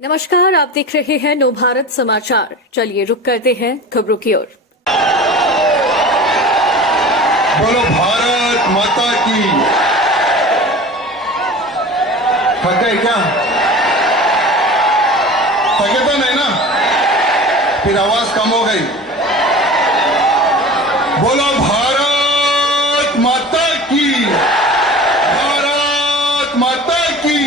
नमस्कार, आप देख रहे हैं नव भारत समाचार। चलिए रुक करते हैं खबरों की ओर। बोलो भारत माता की। थक गए क्या? थके तो नहीं ना? फिर आवाज कम हो गई। बोलो भारत माता की, भारत माता की,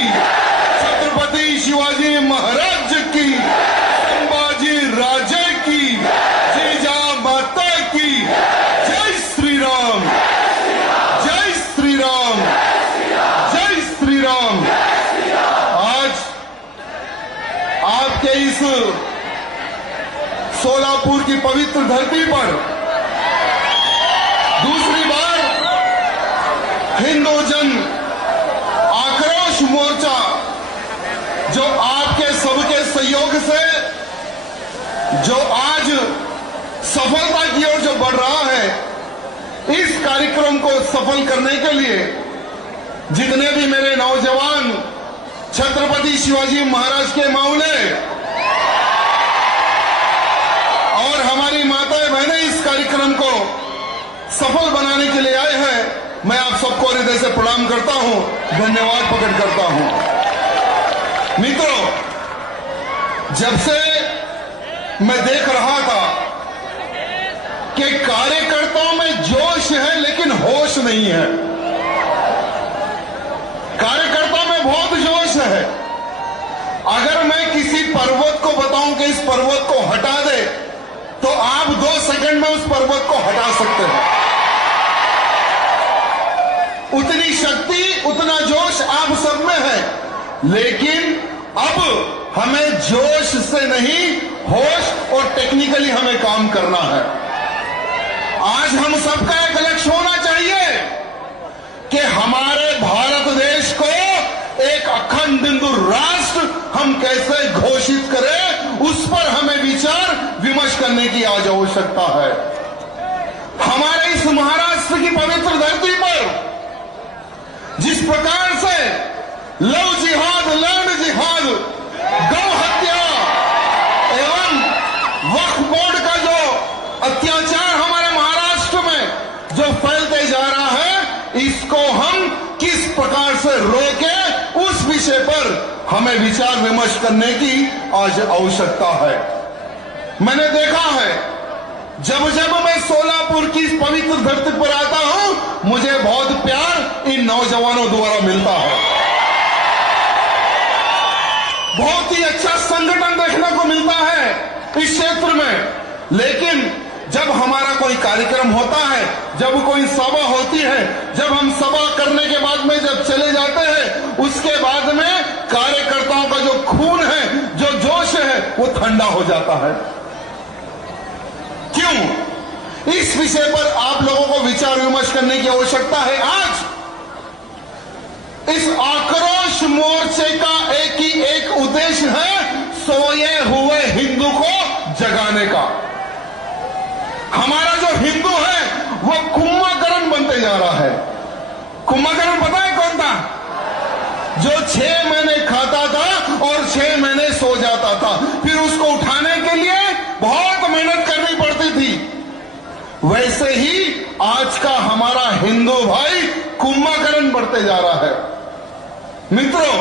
छत्रपति शिवाजी महाराज की, संभाजी राजे की, जीजा माता की, जय श्री राम, जय श्री राम, जय श्री राम। आज आपके इस सोलापुर की पवित्र धरती पर दूसरी बार हिंदू जन आक्रोश मोर्चा जो आपके सबके सहयोग से जो आज सफलता की ओर जो बढ़ रहा है, इस कार्यक्रम को सफल करने के लिए जितने भी मेरे नौजवान छत्रपति शिवाजी महाराज के मामले और हमारी माताएं बहनें इस कार्यक्रम को सफल बनाने के लिए आए हैं, मैं आप सबको हृदय से प्रणाम करता हूं, धन्यवाद प्रकट करता हूं। मित्रों, जब से मैं देख रहा था कि कार्यकर्ताओं में जोश है लेकिन होश नहीं है। कार्यकर्ताओं में बहुत जोश है। अगर मैं किसी पर्वत को बताऊं कि इस पर्वत को हटा दे, तो आप 2 सेकंड में उस पर्वत को हटा सकते हैं। उतनी शक्ति, उतना जोश आप सब में है, लेकिन अब हमें जोश से नहीं, होश और टेक्निकली हमें काम करना है। आज हम सबका एक लक्ष्य होना चाहिए कि हमारे भारत देश को एक अखंड हिंदू राष्ट्र हम कैसे घोषित करें, उस पर हमें विचार विमर्श करने की आज आवश्यकता है। हमारे इस महाराष्ट्र की पवित्र धरती पर जिस प्रकार से लव जिहाद, लैंड जिहाद, गौ हत्या एवं वक्फ बोर्ड का जो अत्याचार हमारे महाराष्ट्र में जो फैलते जा रहा है, इसको हम किस प्रकार से रोके, उस विषय पर हमें विचार विमर्श करने की आज आवश्यकता है। मैंने देखा है, जब जब मैं सोलापुर की इस पवित्र धरती पर आता हूं, मुझे बहुत प्यार इन नौजवानों द्वारा मिलता है। बहुत ही अच्छा संगठन देखने को मिलता है इस क्षेत्र में। लेकिन जब हमारा कोई कार्यक्रम होता है, जब कोई सभा होती है, जब हम सभा करने के बाद में जब चले जाते हैं, उसके बाद में कार्यकर्ताओं का जो खून है, जो जोश है, वो ठंडा हो जाता है। क्यों? इस विषय पर आप लोगों को विचार विमर्श करने की आवश्यकता है। आज इस आक्रोश मोर्चे का एक उद्देश्य है, सोए हुए हिंदू को जगाने का। हमारा जो हिंदू है वो कुंभकर्ण बनते जा रहा है। कुंभकर्ण पता है कौन था? जो 6 महीने खाता था और 6 महीने सो जाता था, फिर उसको उठाने के लिए बहुत मेहनत करनी पड़ती थी। वैसे ही आज का हमारा हिंदू भाई कुंभकर्ण बढ़ते जा रहा है। मित्रों,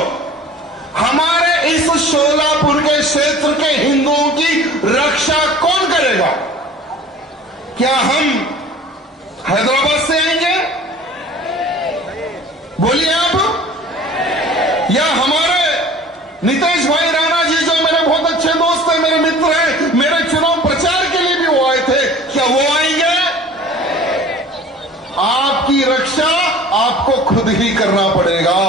हमारे इस सोलापुर के क्षेत्र के हिंदुओं की रक्षा कौन करेगा? क्या हम हैदराबाद से आएंगे? बोलिए आप। या हमारे नीतीश भाई राणा जी, जो मेरे बहुत अच्छे दोस्त हैं, मेरे मित्र हैं, मेरे चुनाव प्रचार के लिए भी वो आए थे, क्या वो आएंगे? आपकी रक्षा आपको खुद ही करना पड़ेगा।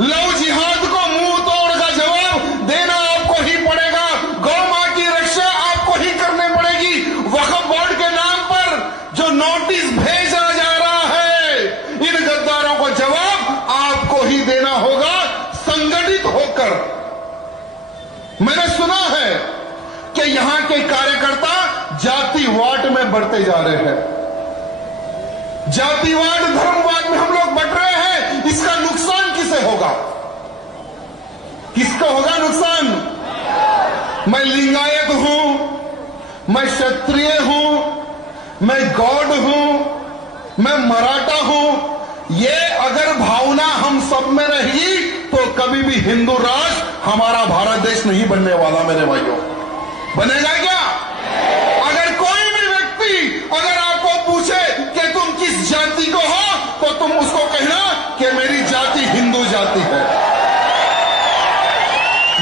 लव जिहाद को मुंह तोड़ का जवाब देना आपको ही पड़ेगा। गौ मां की रक्षा आपको ही करनी पड़ेगी। वक्फ बोर्ड के नाम पर जो नोटिस भेजा जा रहा है, इन गद्दारों को जवाब आपको ही देना होगा, संगठित होकर। मैंने सुना है कि यहां के कार्यकर्ता जातिवाद में बढ़ते जा रहे हैं। जातिवाद, धर्मवाद में हम लोग बढ़ रहे हैं। इसका नुकसान किसे होगा? किसको होगा नुकसान? मैं लिंगायत हूं, मैं क्षत्रिय हूं, मैं गौड़ हूं, मैं मराठा हूं, ये अगर भावना हम सब में रहेगी तो कभी भी हिंदू राष्ट्र हमारा भारत देश नहीं बनने वाला मेरे भाइयों। बनेगा क्या? अगर कोई भी व्यक्ति अगर आपको पूछे कि तुम किस जाति को हो तो तुम उसको कहना कि मेरी जाति हिंदू जाति है।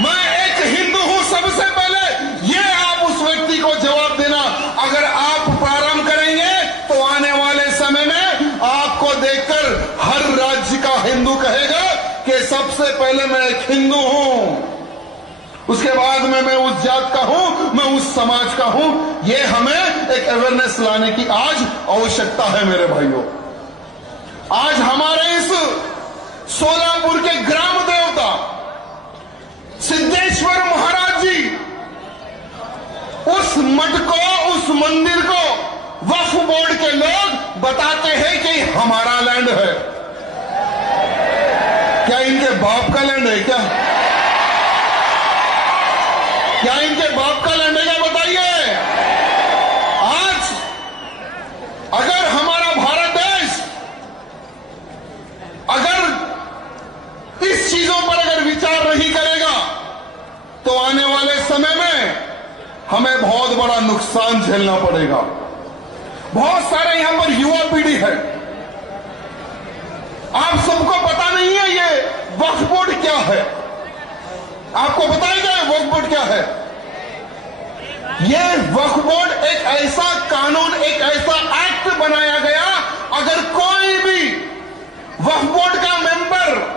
मैं एक हिंदू हूं। सबसे पहले ये आप उस व्यक्ति को जवाब देना। अगर आप प्रारंभ करेंगे तो आने वाले समय में आपको देखकर हर राज्य का हिंदू कहेगा कि सबसे पहले मैं एक हिंदू हूं, उसके बाद में मैं उस जात का हूं, मैं उस समाज का हूं। ये हमें एक अवेयरनेस लाने की आज आवश्यकता है मेरे भाइयों। आज हमारे इस सोलापुर के ग्राम देवता सिद्धेश्वर महाराज जी, उस मठ को, उस मंदिर को वक्फ बोर्ड के लोग बताते हैं कि हमारा लैंड है। क्या इनके बाप का लैंड है? क्या इनके बाप का लैंड है? क्या बताइए। आज अगर हमारा भारत देश अगर इस चीजों पर अगर विचार नहीं करेगा तो आने वाले समय में हमें बहुत बड़ा नुकसान झेलना पड़ेगा। बहुत सारे यहां पर युवा पीढ़ी है, आप सबको पता नहीं है ये वक्फ बोर्ड क्या है। आपको बताया जाए वक्फ बोर्ड क्या है? ये वक्फ बोर्ड एक ऐसा कानून, एक ऐसा एक्ट बनाया गया, अगर कोई भी वक्फ बोर्ड का मेंबर,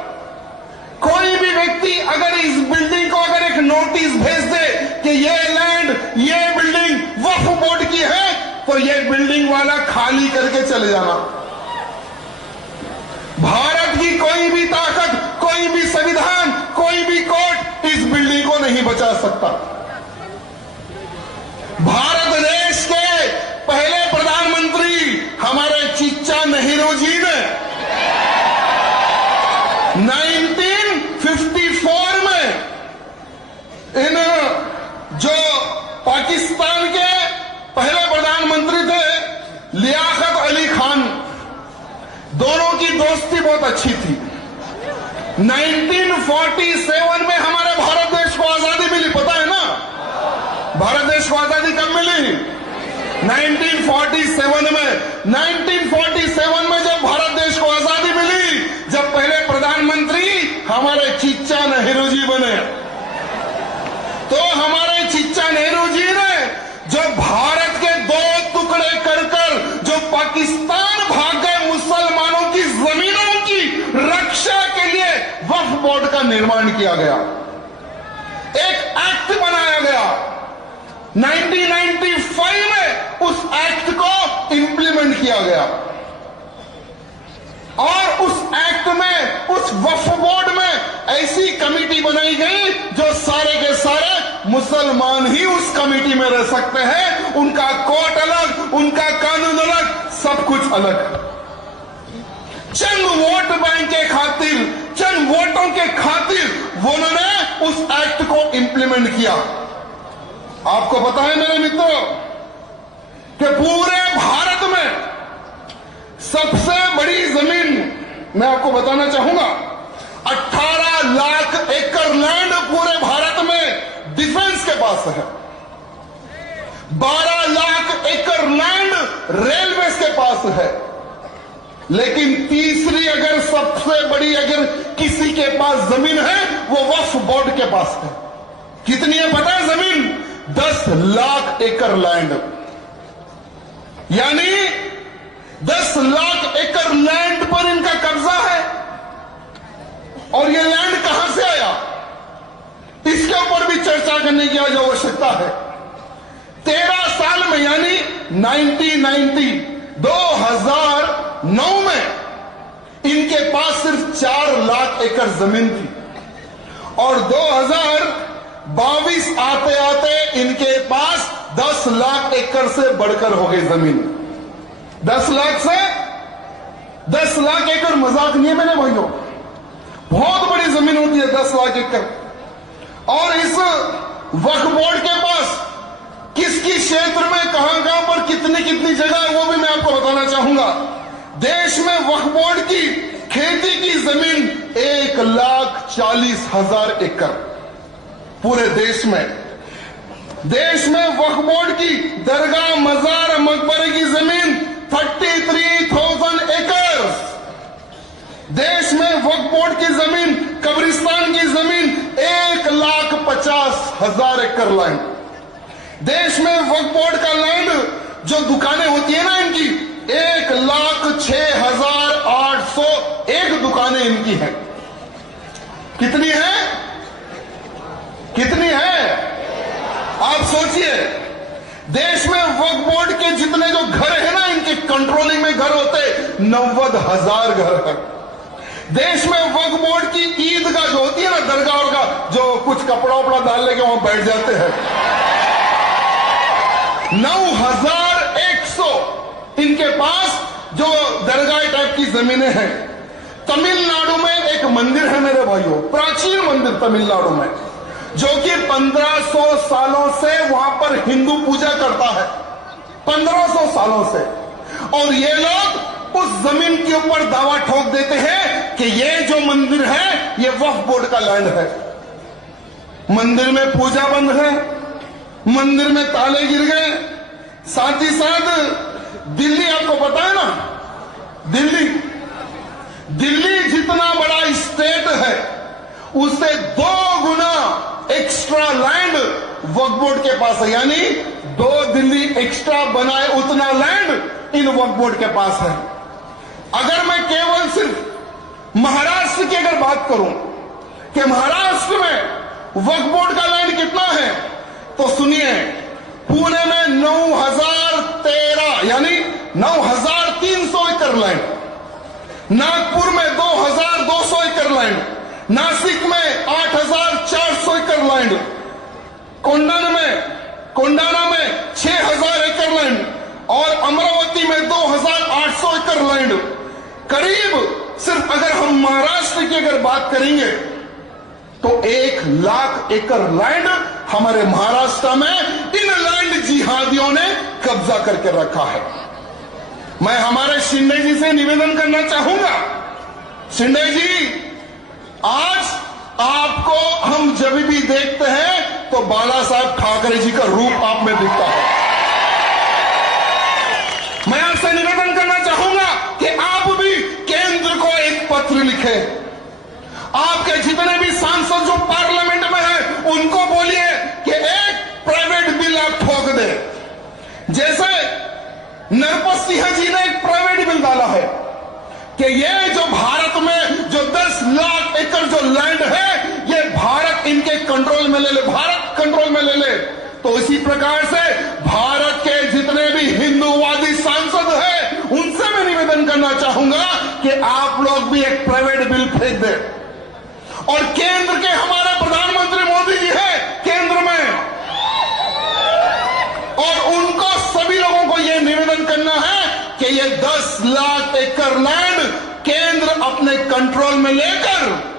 कोई भी व्यक्ति अगर इस बिल्डिंग को अगर एक नोटिस भेज दे कि ये लैंड, ये बिल्डिंग वक्फ बोर्ड की है, तो ये बिल्डिंग वाला खाली करके चले जाना। भारत की कोई भी ताकत, कोई भी संविधान, कोई भी कोर्ट इस बिल्डिंग को नहीं बचा सकता। भारत देश के पहले प्रधानमंत्री हमारे चिच्चा नेहरू जी ने 1954 में इन जो पाकिस्तान के पहले प्रधानमंत्री थे लियाकत अली खान, दोनों की दोस्ती बहुत अच्छी थी। 1947 में हमारे भारत देश को आजादी मिली, पता है ना? भारत देश को आजादी कब मिली? 1947 में। 1947 में जब भारत देश को आजादी मिली, जब पहले प्रधानमंत्री हमारे चिच्चा नेहरू जी बने, तो हमारे चिच्चा नेहरू जी ने जो भारत के दो टुकड़े कर जो पाकिस्तान भाग गए मुसलमानों की जमीनों की रक्षा के लिए वक्फ बोर्ड का निर्माण किया गया, एक एक्ट बनाया गया। 1995 में उस एक्ट को इंप्लीमेंट किया गया और उस एक्ट में, उस वक्फ बोर्ड में ऐसी कमेटी बनाई गई जो सारे के सारे मुसलमान ही उस कमेटी में रह सकते हैं। उनका कोर्ट अलग, उनका कानून अलग, सब कुछ अलग। चंद वोट बैंक के खातिर, चंद वोटों के खातिर उन्होंने उस एक्ट को इंप्लीमेंट किया। आपको पता है मेरे मित्रों कि पूरे भारत में सबसे बड़ी जमीन मैं आपको बताना चाहूंगा, 18 लाख एकड़ लैंड पूरे भारत में डिफेंस के पास है। 12 लाख एकड़ लैंड रेलवे के पास है। लेकिन तीसरी अगर सबसे बड़ी अगर किसी के पास जमीन है वो वक्फ बोर्ड के पास है। कितनी है पता है जमीन? 10 लाख एकड़ लैंड, यानी 10 लाख एकड़ लैंड पर इनका कब्जा है। और ये लैंड कहां से आया, इसके ऊपर भी चर्चा करने की आज आवश्यकता है। 13 साल में, यानी 2009 में इनके पास सिर्फ 4 लाख एकड़ जमीन थी और 2022 आते आते इनके पास 10 लाख एकड़ से बढ़कर हो गई जमीन। 10 लाख से 10 लाख एकड़ मजाक नहीं है मेरे भाइयों, बहुत बड़ी जमीन होती है 10 लाख एकड़। और इस वक्फ बोर्ड के पास किस किस क्षेत्र में कहां पर कितनी कितनी जगह है वो भी मैं आपको बताना चाहूंगा। देश में वक्फ बोर्ड की खेती की जमीन 1,40,000 एकड़ पूरे देश में। देश में वक्फ बोर्ड की दरगाह, मजार, मकबरे की जमीन 33,000 एकड़। देश में वक्फ बोर्ड की जमीन, कब्रिस्तान की जमीन 1,50,000 एकड़ लैंड। देश में वक्फ बोर्ड का लैंड जो दुकानें होती है ना इनकी 1,06,801 दुकानें इनकी हैं। कितनी है? कितनी है? आप सोचिए, देश में वक्फ बोर्ड के जितने जो घर है ना, इनके कंट्रोलिंग में घर होते 90,000 घर है। देश में वक्फ बोर्ड की ईदगाह जो होती है ना, दरगाह और का जो कुछ कपड़ा वपड़ा डाल लेके वहां बैठ जाते हैं, 9,100 इनके पास जो दरगाह टाइप की जमीनें हैं। तमिलनाडु में एक मंदिर है मेरे भाइयों, प्राचीन मंदिर तमिलनाडु में, जो कि 1500 सालों से वहां पर हिंदू पूजा करता है, 1500 सालों से। और ये लोग उस जमीन के ऊपर दावा ठोक देते हैं कि ये जो मंदिर है ये वक्फ बोर्ड का लैंड है। मंदिर में पूजा बंद है, मंदिर में ताले गिर गए। साथ ही साथ दिल्ली, आपको पता है ना, दिल्ली जितना बड़ा स्टेट है उससे 2 गुना एक्स्ट्रा लैंड वक्फ बोर्ड के पास है। यानी 2 दिल्ली एक्स्ट्रा बनाए उतना लैंड इन वक्फ बोर्ड के पास है। अगर मैं केवल सिर्फ महाराष्ट्र की अगर बात करूं कि महाराष्ट्र में वक्फ बोर्ड का लैंड कितना है, तो सुनिए, पुणे में 9,013 यानी 9,300 एकड़ लैंड, नागपुर में 2,200 एकड़ लैंड, नासिक में 8,400 एकड़ लैंड, कोंडाना में 6,000 एकड़ लैंड और अमरावती में 2,800 एकड़ लैंड। करीब सिर्फ अगर हम महाराष्ट्र की अगर बात करेंगे तो 1,00,000 एकड़ लैंड हमारे महाराष्ट्र में इन लैंड जिहादियों ने कब्जा करके रखा है। मैं हमारे शिंदे जी से निवेदन करना चाहूंगा, शिंदे जी, आज आपको हम जब भी देखते हैं तो बाला साहब ठाकरे जी का रूप आप में दिखता है। मैं आपसे निवेदन करना चाहूंगा कि आप भी केंद्र को एक पत्र लिखें। आपके जितने भी सांसद जो पार्लियामेंट में हैं उनको बोलिए कि एक प्राइवेट बिल आप ठोक दे। जैसे नरपत सिंह जी ने एक प्राइवेट बिल डाला है कि ये जो भारत में जो 10 लाख एकड़ जो लैंड है ये भारत इनके कंट्रोल में ले ले, भारत कंट्रोल में ले ले। तो इसी प्रकार से भारत के जितने भी हिंदूवादी सांसद हैं उनसे मैं निवेदन करना चाहूंगा कि आप लोग भी एक प्राइवेट बिल फेंक दें। और केंद्र के हमारे प्रधानमंत्री मोदी जी हैं केंद्र में, और उनको सभी लोगों को यह निवेदन करना है कि ये 10 लाख एकड़ लैंड केंद्र अपने कंट्रोल में लेकर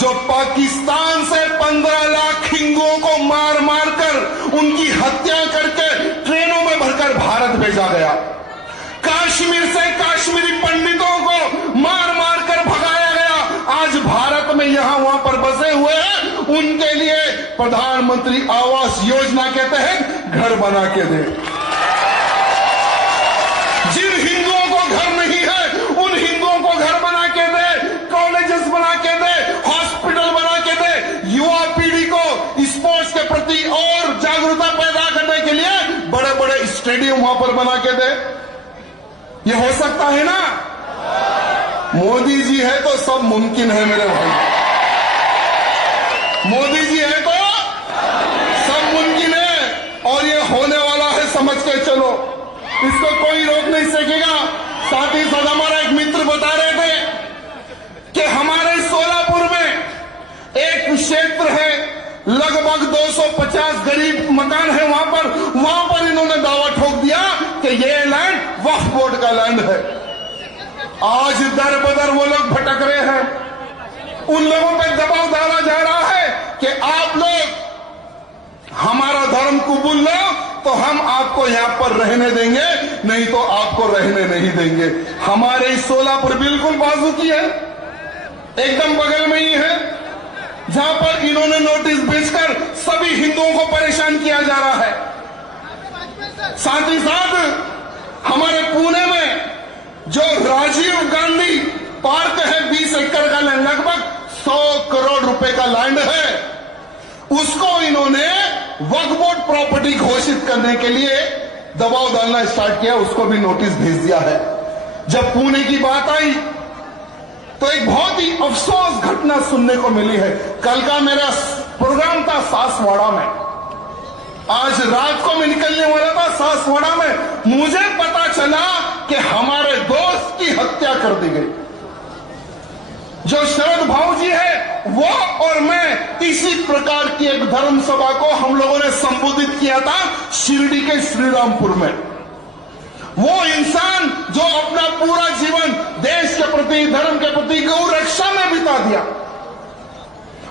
जो पाकिस्तान से 15 लाख हिंदुओं को मार मार कर उनकी हत्या करके ट्रेनों में भरकर भारत भेजा गया, कश्मीर से कश्मीरी पंडितों को मार मार कर भगाया गया, आज भारत में यहां वहां पर बसे हुए हैं, उनके लिए प्रधानमंत्री आवास योजना के तहत घर बना के दे। जिन हिंदुओं को घर नहीं है उन हिंदुओं को घर बना के दे, कॉलेजेस बना के दे, हॉस्पिटल बना के दे, युवा पीढ़ी को स्पोर्ट्स के प्रति और जागरूकता पैदा करने के लिए बड़े बड़े स्टेडियम वहां पर बना के दे। ये हो सकता है ना? मोदी जी है तो सब मुमकिन है मेरे भाई, मोदी जी है तो सब मुमकिन है और ये होने वाला है, समझ के चलो, इसको कोई रोक नहीं सकेगा। साथ ही साथ हमारा एक मित्र बता रहे थे कि हमारे सोलापुर में एक क्षेत्र है, लगभग 250 गरीब मकान है, वहां पर इन्होंने दावा ठोक दिया कि ये लैंड वक्फ बोर्ड का लैंड है। आज दर बदर वो लोग भटक रहे हैं, उन लोगों पे दबाव डाला जा रहा है कि आप लोग हमारा धर्म कबूल लो तो हम आपको यहां पर रहने देंगे, नहीं तो आपको रहने नहीं देंगे। हमारे सोलापुर बिल्कुल बाजू की है, एकदम बगल में ही है, जहां पर इन्होंने नोटिस भेजकर सभी हिंदुओं को परेशान किया जा रहा है। साथ ही साथ हमारे पुणे में जो राजीव गांधी पार्क है 20 एकड़ का लैंड, लगभग 100 करोड़ रुपए का लैंड है, उसको इन्होंने वक्फ बोर्ड प्रॉपर्टी घोषित करने के लिए दबाव डालना स्टार्ट किया, उसको भी नोटिस भेज दिया है। जब पुणे की बात आई तो एक बहुत ही अफसोस घटना सुनने को मिली है। कल का मेरा प्रोग्राम था सासवाड़ा में, आज रात को मैं निकलने वाला था सासवाड़ा में, मुझे पता चला कि हमारे दोस्त की हत्या कर दी गई। जो शरद भाऊ जी है वो और मैं इसी प्रकार की एक धर्म सभा को हम लोगों ने संबोधित किया था शिरडी के श्रीरामपुर में। वो इंसान जो अपना पूरा जीवन देश के प्रति, धर्म के प्रति, गौ रक्षा में बिता दिया,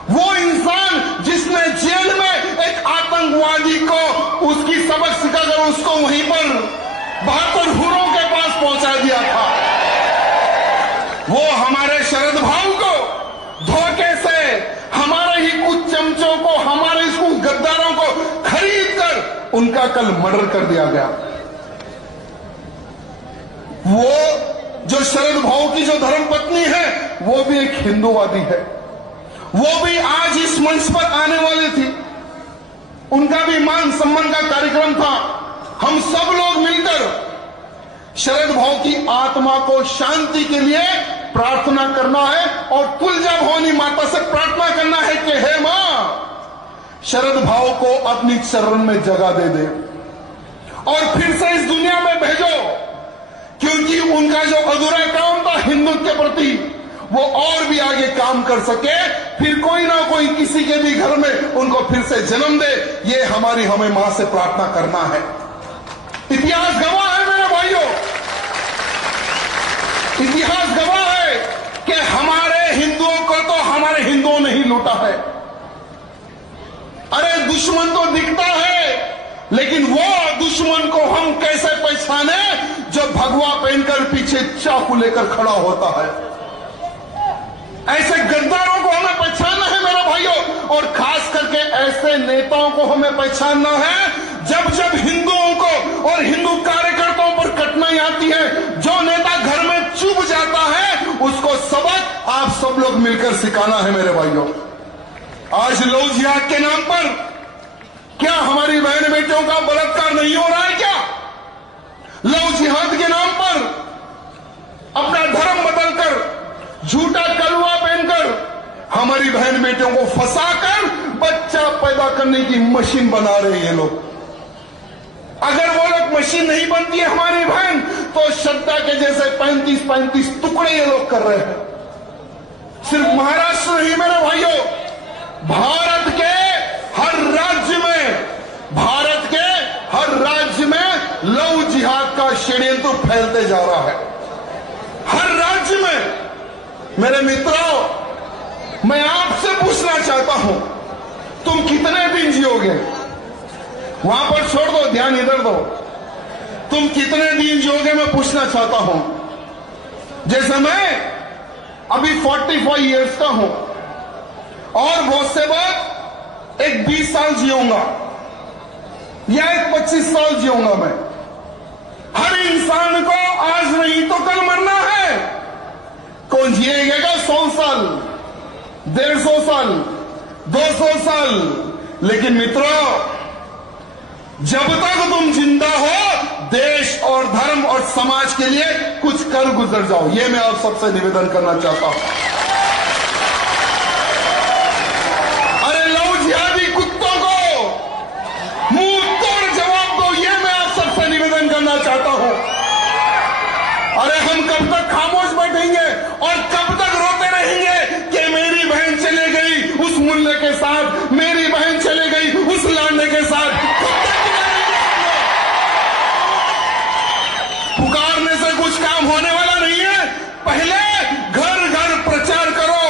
वो इंसान जिसने जेल में एक आतंकवादी को उसकी सबक सिखाकर उसको वहीं पर 72 हुरों के पास पहुंचा दिया था, वो हमारे शरद भाऊ को धोखे से, हमारे ही कुछ चमचों को, हमारे कुछ गद्दारों को खरीद कर उनका कल मर्डर कर दिया गया। वो जो शरद भाऊ की जो धर्मपत्नी है वो भी एक हिंदूवादी है, वो भी आज इस मंच पर आने वाली थी, उनका भी मान सम्मान का कार्यक्रम था। हम सब लोग मिलकर शरद भाऊ की आत्मा को शांति के लिए प्रार्थना करना है और तुलजा भवानी माता से प्रार्थना करना है कि हे मां, शरद भाऊ को अपनी चरण में जगह दे दे और फिर से इस दुनिया में भेजो, क्योंकि उनका जो अधूरा काम था हिंदुत्व के प्रति वो और भी आगे काम कर सके, फिर कोई ना कोई किसी के भी घर में उनको फिर से जन्म दे, ये हमें मां से प्रार्थना करना है। इतिहास गवाह है मेरे भाइयों, इतिहास गवाह है कि हमारे हिंदुओं को तो हमारे हिंदुओं ने ही लूटा है। अरे दुश्मन तो दिखता है, लेकिन वो दुश्मन को हम कैसे पहचाने जो भगवा पहनकर पीछे चाकू लेकर खड़ा होता है। ऐसे गद्दारों को हमें पहचानना है मेरे भाइयों, और खास करके ऐसे नेताओं को हमें पहचानना है जब जब हिंदुओं को और हिंदू कार्यकर्ताओं पर कठिनाई आती है, जो नेता घर में चुप जाता है उसको सबक आप सब लोग मिलकर सिखाना है मेरे भाइयों। आज लव जिहाद के नाम पर क्या हमारी बहन बेटियों का बलात्कार नहीं हो रहा है क्या? लव जिहाद के नाम पर अपना धर्म बदलकर, झूठा कलवा पहनकर हमारी बहन बेटियों को फंसाकर बच्चा पैदा करने की मशीन बना रहे हैं लोग। अगर वो लोग मशीन नहीं बनती है हमारी बहन, तो श्रद्धा के जैसे 35-35 टुकड़े ये लोग कर रहे हैं। सिर्फ महाराष्ट्र नहीं मेरे भाइयों, भारत के हर राज्य में, भारत के हर राज्य में लव जिहाद का षड्यंत्र फैलते जा रहा है, हर राज्य में। मेरे मित्रों, मैं आपसे पूछना चाहता हूं, तुम कितने दिन जियोगे? वहां पर छोड़ दो, ध्यान इधर दो। तुम कितने दिन जियोगे मैं पूछना चाहता हूं। जैसे मैं अभी 45 इयर्स का हूं और बहुत से बाद एक 20 साल जियूंगा या एक 25 साल जियूंगा मैं। हर इंसान को आज नहीं तो कल मरना है। कौन जिएगा 100 साल, 150 साल, 200 साल, लेकिन मित्रों जब तक तुम जिंदा हो देश और धर्म और समाज के लिए कुछ कर गुजर जाओ, ये मैं आप सबसे निवेदन करना चाहता हूं। अरे लव जिहादी कुत्तों को मुंह तोड़ जवाब दो, ये मैं आप सबसे निवेदन करना चाहता हूं। अरे हम कब तक खामोश बैठेंगे और कब तक रोते रहेंगे कि मेरी बहन चले गई उस मुल्ले के साथ, मेरी बहन चले गई उस लांडे के साथ। पुकारने से कुछ काम होने वाला नहीं है। पहले घर घर प्रचार करो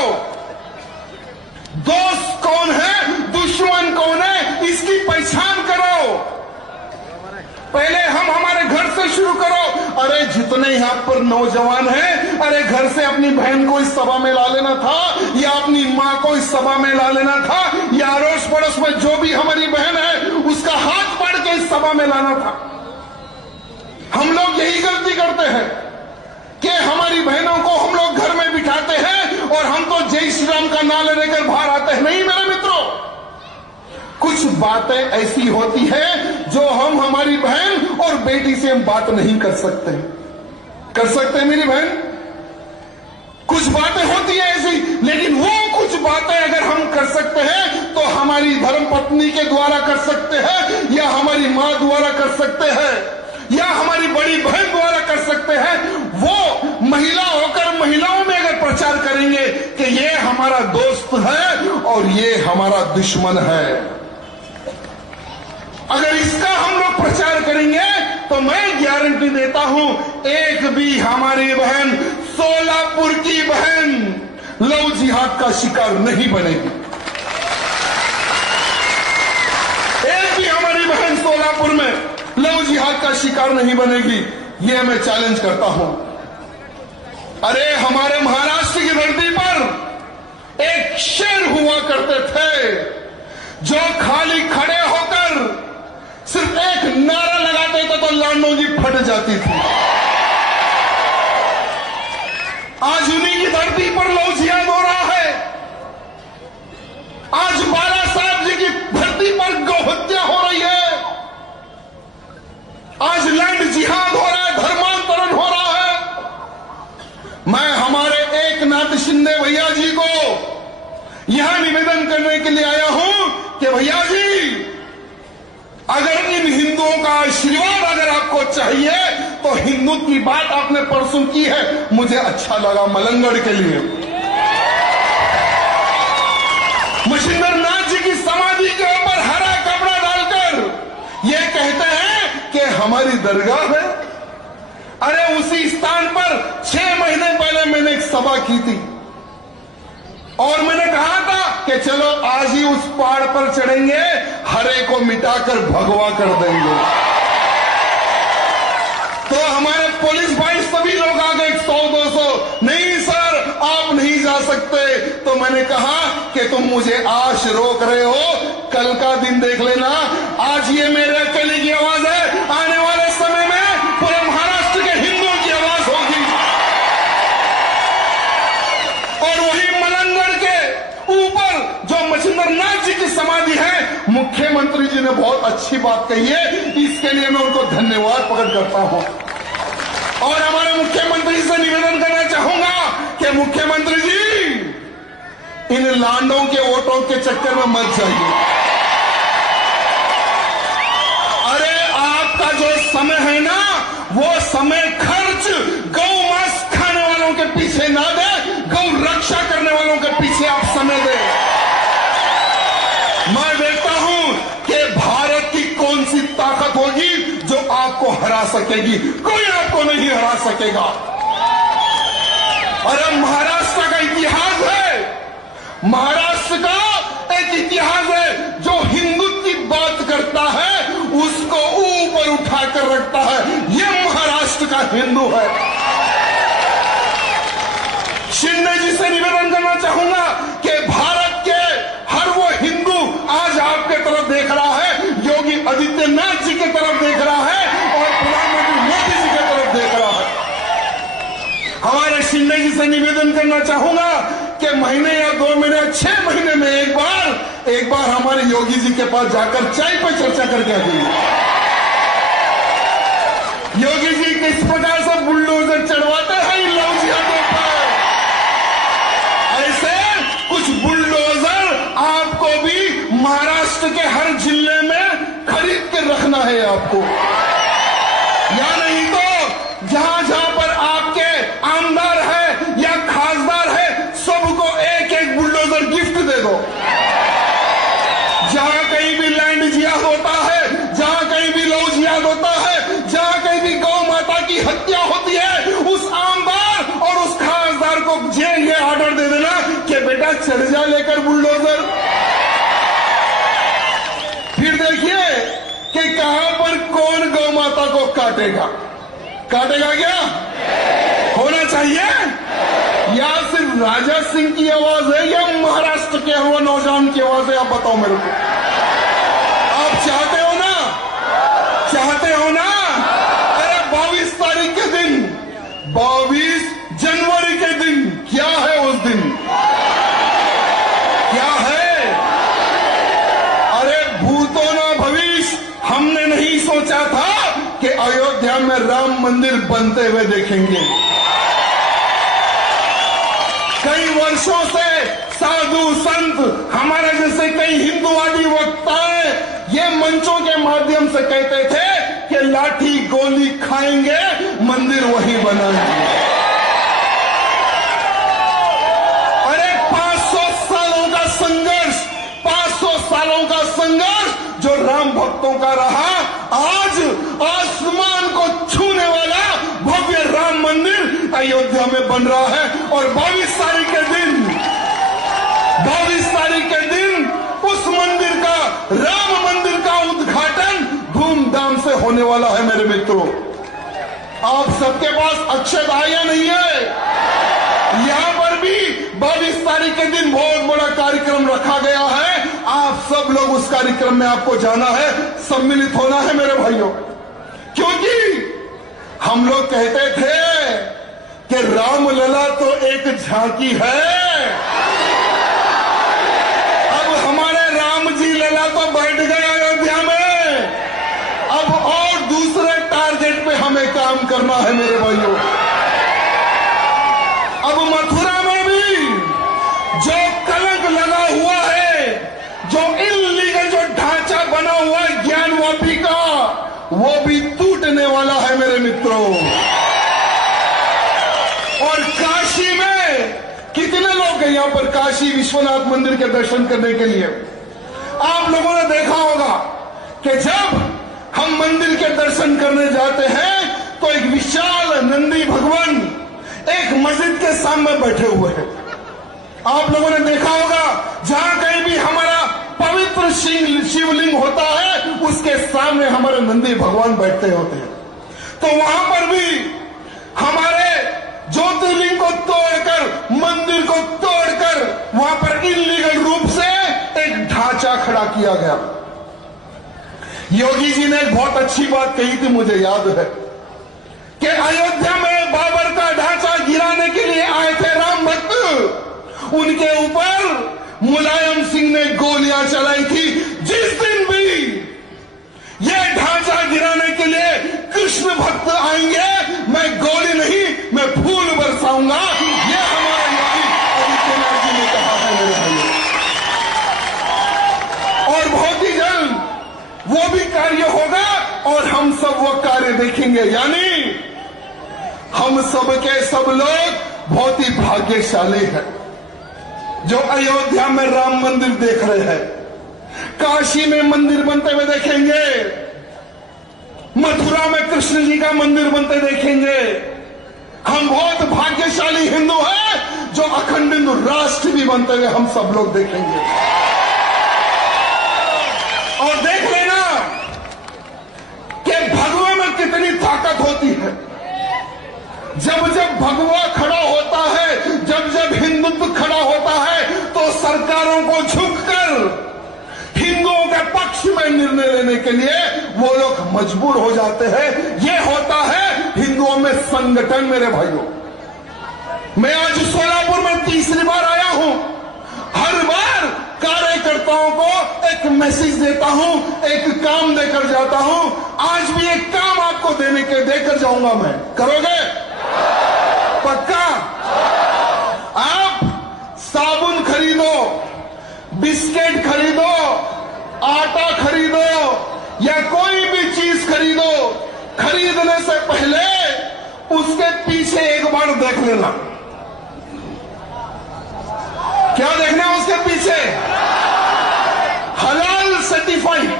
अरे जितने यहाँ पर नौजवान हैं, अरे घर से अपनी बहन को इस सभा में ला लेना था, या अपनी माँ को इस सभा में ला लेना था, या अड़ोस पड़ोस में जो भी हमारी बहन है उसका हाथ पकड़ के इस सभा में लाना था। हम लोग यही गलती करते हैं कि हमारी बहनों को हम लोग घर में बिठाते हैं और हम तो जय श्री राम का नारा लेकर बाहर आते हैं। नहीं मेरे मित्रों, कुछ बातें ऐसी होती है जो हम हमारी बहन और बेटी से हम बात नहीं कर सकते। कर सकते हैं मेरी बहन? कुछ बातें होती है ऐसी, लेकिन वो कुछ बातें अगर हम कर सकते हैं तो हमारी धर्मपत्नी के द्वारा कर सकते हैं, या हमारी मां द्वारा कर सकते हैं, या हमारी बड़ी बहन द्वारा कर सकते हैं। वो महिला होकर महिलाओं में अगर प्रचार करेंगे कि ये हमारा दोस्त है और ये हमारा दुश्मन है, अगर इसका हम लोग प्रचार करेंगे तो मैं गारंटी देता हूं एक भी हमारी बहन, सोलापुर की बहन, लव जिहाद का शिकार नहीं बनेगी। एक भी हमारी बहन सोलापुर में लव जिहाद का शिकार नहीं बनेगी, यह मैं चैलेंज करता हूं। अरे हमारे महाराष्ट्र की धरती पर एक शेर हुआ करते थे जो खाली खड़े होकर सिर्फ एक नारा लगाते थे तो लांडों की फट जाती थी। आज उन्हीं की धरती पर लव जिहाद हो रहा है। आज बाला साहब जी की धरती पर गौहत्या हो रही है। आज लैंड जिहाद हो रहा है, धर्मांतरण हो रहा है। मैं हमारे एकनाथ शिंदे भैया जी को यहां निवेदन करने के लिए आया हूं कि भैया जी, अगर इन हिंदुओं का आशीर्वाद अगर आपको चाहिए तो हिंदुत्व की बात आपने परसों की है, मुझे अच्छा लगा मलंगड़ के लिए। मच्छिंद्र नाथ जी की समाधि के ऊपर हरा कपड़ा डालकर ये कहते हैं कि हमारी दरगाह है। अरे उसी स्थान पर 6 महीने पहले मैंने एक सभा की थी और मैंने कहा था कि चलो आज ही उस पहाड़ पर चढ़ेंगे, हरे को मिटाकर भगवा कर देंगे। तो हमारे पुलिस भाई सभी लोग आ गए, 100-200, नहीं सर आप नहीं जा सकते। तो मैंने कहा कि तुम मुझे आज रोक रहे हो, कल का दिन देख लेना। आज ये मेरे अकेले की आवाज है, आने वाले समय में पूरे महाराष्ट्र के हिंदुओं की आवाज होगी। और वही मलंगड़ के ऊपर जो मच्छिंद्र नाथ जी की समाधि है, मुख्यमंत्री जी ने बहुत अच्छी बात कही है, इसके लिए मैं उनको धन्यवाद प्रकट करता हूं। और हमारे मुख्यमंत्री से निवेदन करना चाहूंगा कि मुख्यमंत्री जी, इन लांडों के वोटों के चक्कर में मत जाइए। अरे आपका जो समय है ना, वो समय खर्च गौ मांस खाने वालों के पीछे ना दे, गौ रक्षा करने वालों के पीछे आप समय दें। मैं देखता हूं कि भारत की कौन सी ताकत होगी जो आपको हरा सकेगी। कोई आपको नहीं हरा सकेगा। अरे महाराष्ट्र का इतिहास है, महाराष्ट्र का एक इतिहास है जो हिंदुत्व की बात करता है, उसको ऊपर उठाकर रखता है। यह महाराष्ट्र का हिंदू है। शिंदे जी से निवेदन करना चाहूंगा कि भारत के हर वो हिंदू आज आपके तरफ देख रहा है, योगी आदित्यनाथ जी की तरफ देख रहा है और प्रधानमंत्री मोदी जी की तरफ देख रहा है। हमारे शिंदे जी से निवेदन करना चाहूंगा कि महीने या 2 महीने 6 महीने में एक बार हमारे योगी जी के पास जाकर चाय पर चर्चा करके आइए। योगी जी किस प्रकार से बुलडोजर चढ़वाते हैं इन लव जिहादों पर, ऐसे कुछ बुलडोजर आपको भी महाराष्ट्र के हर जिले में खरीद के रखना है आपको। या नहीं तो जहां जहां पर आपके आमदार है या खासदार है, सबको एक एक बुलडोजर गिफ्ट दे दो। जहां कहीं भी लैंड जिहाद होता है, जहां कहीं भी लव जिहाद होता है, जहां कहीं भी गौ माता की हत्या होती है, उस आमदार और उस खासदार को जेल ये ऑर्डर दे देना कि बेटा चढ़ जा लेकर बुलडोजर। फिर देखिए कि कहां पर कौन गौ माता को काटेगा। काटेगा क्या? होना चाहिए? या सिर्फ राजा सिंह की आवाज है या महाराष्ट्र के हर नौजवान की आवाज है? आप बताओ मेरे को। आप चाहते हो ना? चाहते हो ना? अरे 22 तारीख के दिन, 22 जनवरी के दिन क्या है? उस दिन क्या है? अरे भूतो ना भविष्य, हमने नहीं सोचा था कि अयोध्या में राम मंदिर बनते हुए देखेंगे। कई वर्षों से साधु संत, हमारे जैसे कई हिंदुवादी वक्ताएं ये मंचों के माध्यम से कहते थे कि लाठी गोली खाएंगे, मंदिर वही बनाएंगे। अरे 500 सालों का संघर्ष, 500 सालों का संघर्ष जो राम भक्तों का रहा, आज आसमान को छूने वाला भव्य राम मंदिर अयोध्या में बन रहा है। और 22 तारीख के दिन, 22 तारीख के दिन उस मंदिर का, राम मंदिर का उद्घाटन धूमधाम से होने वाला है। मेरे मित्रों, आप सबके पास अक्षत आया नहीं है? यहां पर भी 22 तारीख के दिन बहुत बड़ा कार्यक्रम रखा गया है। आप सब लोग उस कार्यक्रम में आपको जाना है, सम्मिलित होना है मेरे भाइयों। क्योंकि हम लोग कहते थे कि रामलला तो एक झांकी है, अब हमारे राम जी लला तो बैठ गए अयोध्या में, अब और दूसरे टारगेट पे हमें काम करना है मेरे भाइयों। अब मथुरा में भी जो कलंक लगा हुआ है, जो इल्लीगल जो ढांचा बना हुआ है ज्ञानवापी का, वो भी टूटने वाला है मेरे मित्रों। और काशी में कितने लोग हैं यहां पर काशी विश्वनाथ मंदिर के दर्शन करने के लिए? आप लोगों ने देखा होगा कि जब हम मंदिर के दर्शन करने जाते हैं तो एक विशाल नंदी भगवान एक मस्जिद के सामने बैठे हुए हैं। आप लोगों ने देखा होगा जहां कहीं भी हमारा पवित्र शिवलिंग होता है उसके सामने हमारे नंदी भगवान बैठते होते हैं। तो वहां पर भी हमारे ज्योतिर्लिंग को तोड़कर, मंदिर को तोड़कर वहां पर इल्लीगल रूप से एक ढांचा खड़ा किया गया। योगी जी ने एक बहुत अच्छी बात कही थी, मुझे याद है, कि अयोध्या में बाबर का ढांचा गिराने के लिए आए थे राम भक्त, उनके ऊपर मुलायम सिंह ने गोलियां चलाई थी। जिस दिन भी ये ढांचा गिराने के लिए कृष्ण भक्त आएंगे, मैं गोली नहीं, मैं फूल बरसाऊंगा, ये हमारा योगी आदित्यनाथ जी ने कहा है मेरे भाइयों। और बहुत ही जल्द वो भी कार्य होगा और हम सब वो कार्य देखेंगे। यानी हम सब के सब लोग बहुत ही भाग्यशाली हैं जो अयोध्या में राम मंदिर देख रहे हैं, काशी में मंदिर बनते हुए देखेंगे, मथुरा में कृष्ण जी का मंदिर बनते देखेंगे। हम बहुत भाग्यशाली हिंदू हैं जो अखंड हिंदू राष्ट्र भी बनते हुए हम सब लोग देखेंगे। और देख लेना कि भगवा में कितनी ताकत होती है। जब जब भगवा खड़ा होता है, जब जब हिंदुत्व खड़ा होता है, तो सरकारों को झुककर हिंदुओं के पक्ष में निर्णय लेने के लिए वो लोग मजबूर हो जाते हैं। ये होता है हिंदुओं में संगठन मेरे भाइयों। मैं आज सोलापुर में तीसरी बार आया हूं। हर बार कार्यकर्ताओं को एक मैसेज देता हूं, एक काम देकर जाता हूं। आज भी एक काम आपको देकर जाऊंगा मैं, करोगे? पक्का? आप साबुन खरीदो, बिस्किट खरीदो, आटा खरीदो या कोई भी चीज खरीदो, खरीदने से पहले उसके पीछे एक बार देख लेना। क्या देखना है उसके पीछे? हलाल सर्टिफाइड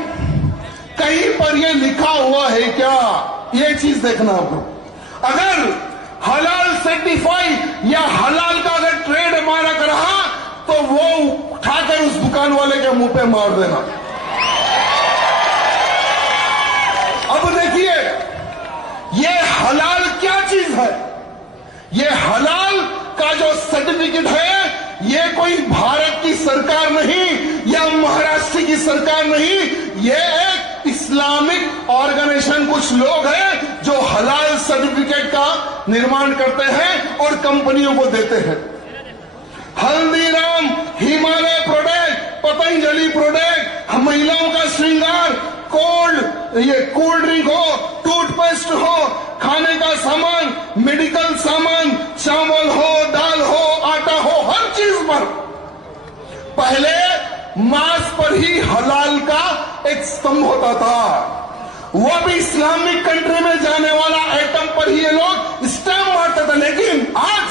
कहीं पर ये लिखा हुआ है क्या? ये चीज देखना आपको। अगर हलाल सर्टिफाइड या हलाल का अगर ट्रेड मार्क रहा तो वो उठाकर उस दुकान वाले के मुंह पे मार देना। अब देखिए ये हलाल क्या चीज है? ये हलाल का जो सर्टिफिकेट है, ये कोई भारत की सरकार नहीं या महाराष्ट्र की सरकार नहीं, ये एक इस्लामिक ऑर्गेनाइजेशन, कुछ लोग हैं जो हलाल सर्टिफिकेट का निर्माण करते हैं और कंपनियों को देते हैं। हल्दीराम, हिमालय प्रोडक्ट, पतंजलि प्रोडक्ट, महिलाओं का श्रृंगार, ये कोल्ड ड्रिंक हो, टूथपेस्ट हो, खाने का सामान, मेडिकल सामान, चावल हो, दाल हो, आटा हो, हर चीज पर पहले मांस पर ही हलाल का एक स्तंभ होता था। वो भी इस्लामिक कंट्री में जाने वाला आइटम पर ही ये लोग स्टैम्प मारते थे। लेकिन आज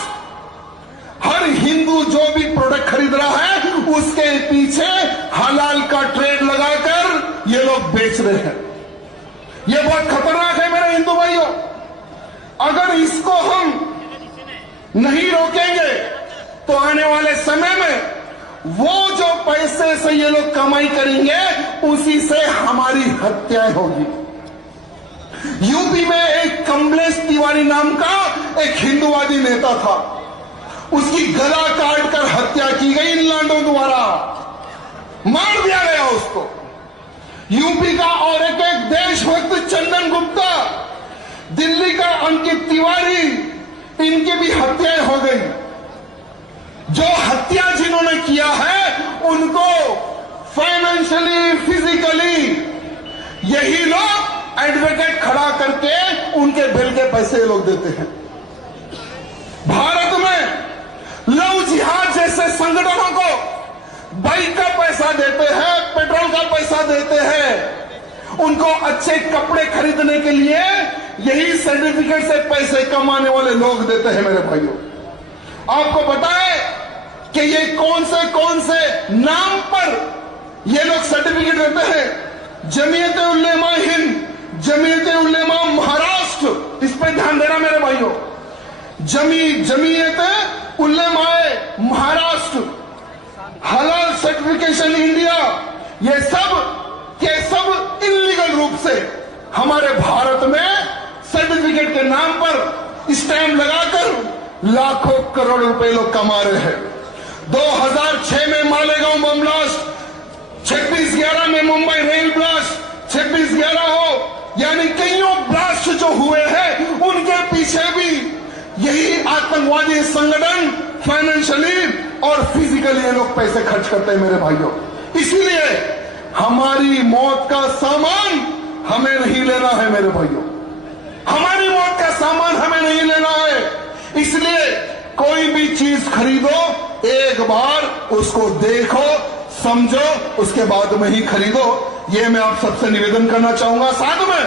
हर हिंदू जो भी प्रोडक्ट खरीद रहा है, उसके पीछे हलाल का ट्रेड लगाकर ये लोग बेच रहे हैं। ये बहुत खतरनाक है मेरे हिंदू भाइयों। अगर इसको हम नहीं रोकेंगे तो आने वाले समय में वो जो पैसे से ये लोग कमाई करेंगे, उसी से हमारी हत्याएं होगी। यूपी में एक कमलेश तिवारी नाम का एक हिंदूवादी नेता था, उसकी गला काट कर हत्या की गई इन लांडों द्वारा, मार दिया गया उसको। यूपी का और एक देशभक्त चंदन गुप्ता, दिल्ली का अंकित तिवारी, इनकी भी हत्याएं हो गई। जो हत्या जिन्होंने किया है, उनको फाइनेंशियली, फिजिकली यही लोग एडवोकेट खड़ा करके उनके बिल के पैसे लोग देते हैं। भारत में लव जिहाद जैसे संगठनों को बाइक का पैसा देते हैं, पेट्रोल का पैसा देते हैं। उनको अच्छे कपड़े खरीदने के लिए यही सर्टिफिकेट से पैसे कमाने वाले लोग देते हैं। मेरे भाइयों, आपको पता है कि ये कौन से नाम पर ये लोग सर्टिफिकेट देते हैं? जमीयत उलेमा हिंद, जमीयत उलेमा महाराष्ट्र, इस पर ध्यान देना मेरे भाइयों। जमीयत उलेमाए महाराष्ट्र, हलाल सर्टिफिकेशन इंडिया, ये सब के सब इलीगल रूप से हमारे भारत में सर्टिफिकेट के नाम पर स्टैम्प लगाकर लाखों करोड़ रुपए लोग कमा रहे हैं। 2006 में मालेगांव बम ब्लास्ट, 26/11 में मुंबई रेल ब्लास्ट, 26/11 हो, यानी कईयों ब्लास्ट जो हुए हैं, उनके पीछे भी यही आतंकवादी संगठन फाइनेंशियली और फिजिकली ये लोग पैसे खर्च करते हैं मेरे भाइयों। इसीलिए हमारी मौत का सामान हमें नहीं लेना है मेरे भाइयों, हमारी मौत का सामान हमें नहीं लेना है। इसलिए कोई भी चीज खरीदो, एक बार उसको देखो, समझो, उसके बाद में ही खरीदो। ये मैं आप सबसे निवेदन करना चाहूंगा। साथ में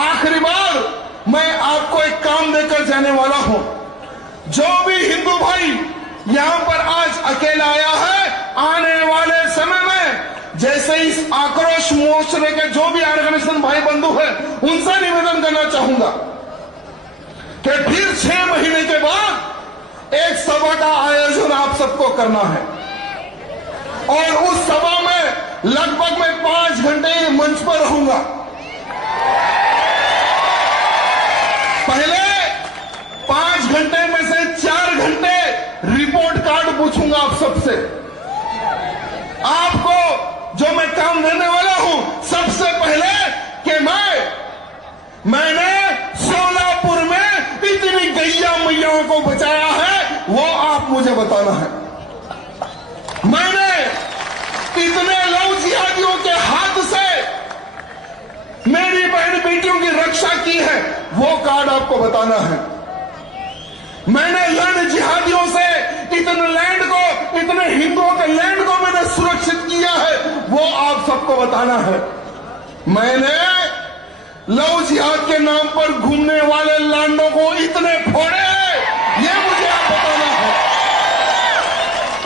आखिरी बार मैं आपको एक काम देकर जाने वाला हूं। जो भी हिंदू भाई यहां पर आज अकेला आया है, आने वाले समय में जैसे इस आक्रोश मोर्चे के जो भी ऑर्गेनाइजेशन भाई बंधु है, उनसे निवेदन करना चाहूंगा कि फिर 6 महीने के बाद एक सभा का आयोजन आप सबको करना है और उस सभा में लगभग मैं 5 घंटे मंच पर रहूंगा। पहले 5 घंटे में से 4 घंटे रिपोर्ट कार्ड पूछूंगा आप सबसे। आपको जो मैं काम देने वाला हूं, सबसे पहले कि मैंने सोलापुर में इतनी गैया मैयाओं को बचाया है, वो आप मुझे बताना है। मैंने इतने लव जिहादियों के हाथ से मेरी बहन बेटियों की रक्षा की है, वो कार्ड आपको बताना है। मैंने लैंड जिहादियों से इतने लैंड को, इतने हिंदुओं के लैंड को मैंने सुरक्षित किया है, वो आप सबको बताना है। मैंने लव जिहाद के नाम पर घूमने वाले लांडों को इतने फोड़े हैं, ये मुझे आप बताना है।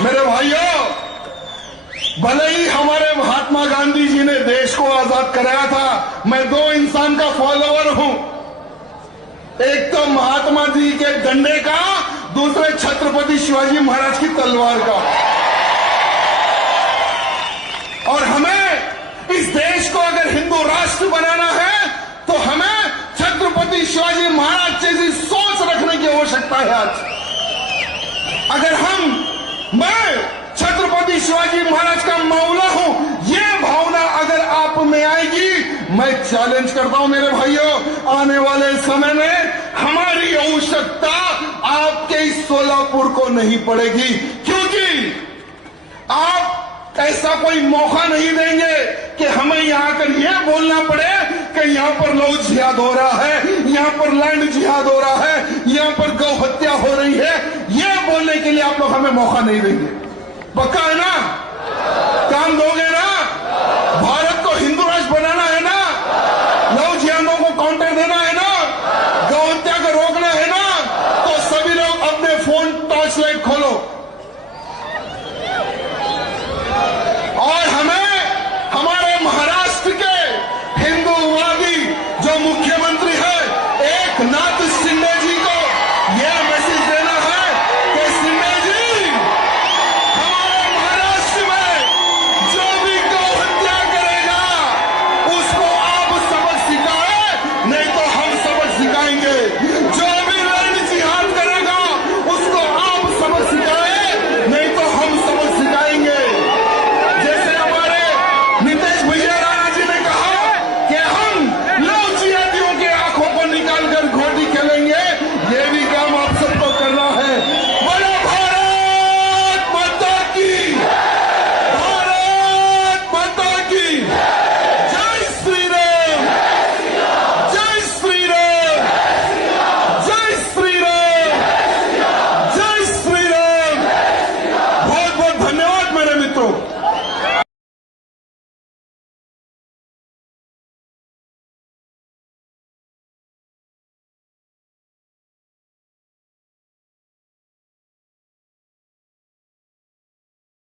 मेरे भाइयों, भले ही हमारे महात्मा गांधी जी ने देश को आजाद कराया था, मैं 2 इंसान का फॉलोअर हूं, एक तो महात्मा जी के डंडे का, दूसरे छत्रपति शिवाजी महाराज की तलवार का। और हमें इस देश को अगर हिंदू राष्ट्र बनाना है, तो हमें छत्रपति सकता है आज। अगर मैं छत्रपति शिवाजी महाराज का मौला हूं, ये भावना अगर आप में आएगी, मैं चैलेंज करता हूं मेरे भाइयों, आने वाले समय में हमारी आवश्यकता आपके इस सोलापुर को नहीं पड़ेगी, क्योंकि आप ऐसा कोई मौका नहीं देंगे कि हमें यहां आकर यह बोलना पड़े कि यहां पर लव जिहाद हो रहा है, यहां पर लैंड जिहाद हो रहा है, यहां पर गौ हत्या हो रही है। यह बोलने के लिए आप लोग हमें मौका नहीं देंगे। पक्का है ना? काम दोगे ना? भारत को हिंदू राष्ट्र बनाना है ना? लव जिहादों को काउंटर देना है ना? गौ हत्या को रोकना है ना? तो सभी लोग अपने फोन टॉर्च लाइट खोलो और हमें हमारे महाराष्ट्र के हिंदूवादी जो मुख्यमंत्री